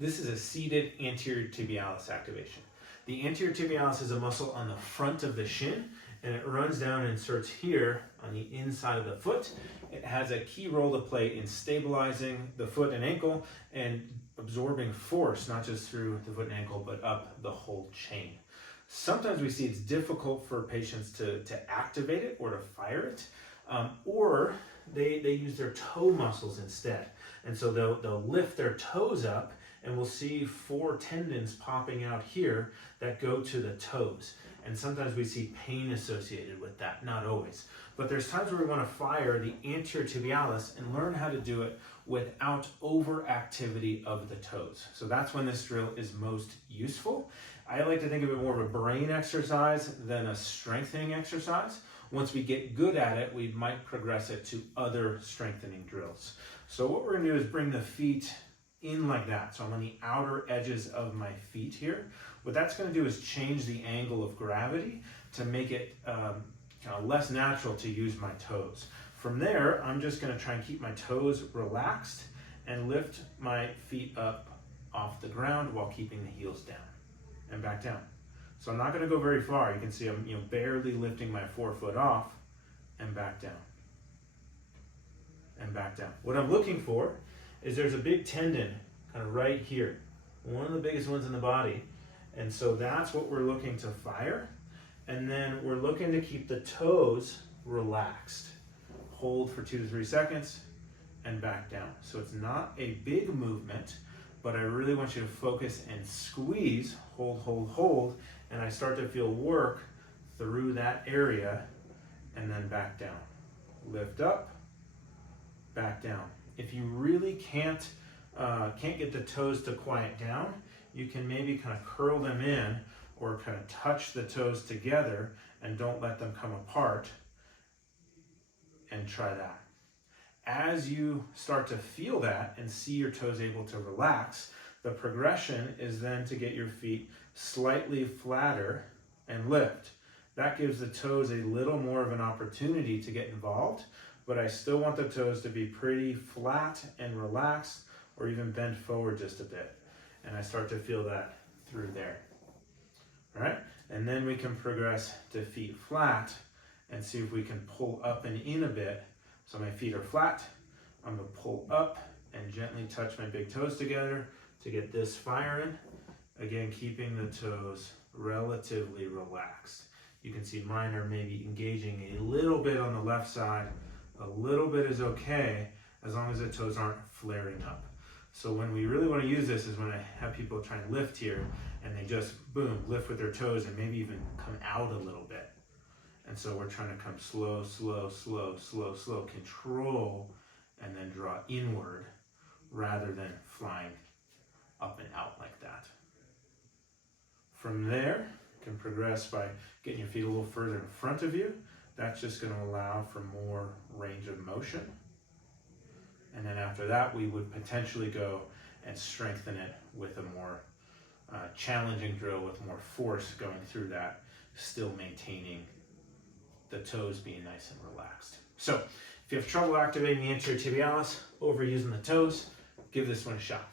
This is a seated anterior tibialis activation. The anterior tibialis is a muscle on the front of the shin, and it runs down and inserts here on the inside of the foot. It has a key role to play in stabilizing the foot and ankle and absorbing force, not just through the foot and ankle, but up the whole chain. Sometimes we see it's difficult for patients to activate it or to fire it, or they use their toe muscles instead. And so they'll lift their toes up, and we'll see 4 tendons popping out here that go to the toes. And sometimes we see pain associated with that, not always. But there's times where we want to fire the anterior tibialis and learn how to do it without overactivity of the toes. So that's when this drill is most useful. I like to think of it more of a brain exercise than a strengthening exercise. Once we get good at it, we might progress it to other strengthening drills. So what we're going to do is bring the feet in like that. So I'm on the outer edges of my feet here. What that's going to do is change the angle of gravity to make it kind of less natural to use my toes. From there, I'm just going to try and keep my toes relaxed and lift my feet up off the ground while keeping the heels down and back down. So I'm not going to go very far. You can see I'm barely lifting my forefoot off and back down and back down. What I'm looking for is there's a big tendon kind of right here, one of the biggest ones in the body. And so that's what we're looking to fire. And then we're looking to keep the toes relaxed. Hold for 2 to 3 seconds and back down. So it's not a big movement, but I really want you to focus and squeeze, hold, hold, hold, and I start to feel work through that area and then back down. Lift up, back down. If you really can't get the toes to quiet down, you can maybe kind of curl them in or kind of touch the toes together and don't let them come apart, and try that. As you start to feel that and see your toes able to relax, the progression is then to get your feet slightly flatter and lift. That gives the toes a little more of an opportunity to get involved, but I still want the toes to be pretty flat and relaxed, or even bent forward just a bit. And I start to feel that through there. All right, and then we can progress to feet flat and see if we can pull up and in a bit. So my feet are flat. I'm gonna pull up and gently touch my big toes together to get this firing. Again, keeping the toes relatively relaxed. You can see mine are maybe engaging a little bit on the left side. A little bit is okay, as long as the toes aren't flaring up. So when we really want to use this is when I have people try and lift here and they just, boom, lift with their toes and maybe even come out a little bit. And so we're trying to come slow, slow, slow, slow, slow, control, and then draw inward rather than flying up and out like that. From there, you can progress by getting your feet a little further in front of you. That's just going to allow for more range of motion. And then after that, we would potentially go and strengthen it with a more challenging drill with more force going through that, still maintaining the toes being nice and relaxed. So if you have trouble activating the anterior tibialis, overusing the toes, give this one a shot.